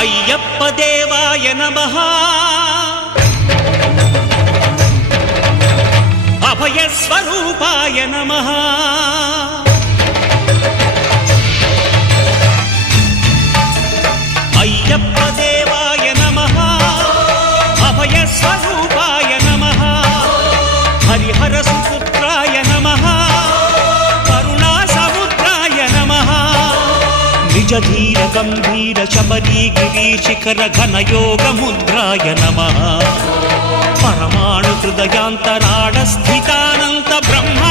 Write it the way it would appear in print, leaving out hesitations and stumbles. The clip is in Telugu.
అయ్యప్ప దేవాయ నమః అభయ స్వరూపాయ నమః అయ్యప్ప దేవాయ నమః అభయ స్వరూపాయ నమః హరిహర సుపుత్రాయ నమః కరుణా సముద్రాయ నమః నిజ ధీర గంభీర శబరీ గిరి శిఖర ఘన యోగ ముద్రాయ నమః పరమాణు హృదయాంతరాళ స్థితానంత బ్రహ్మ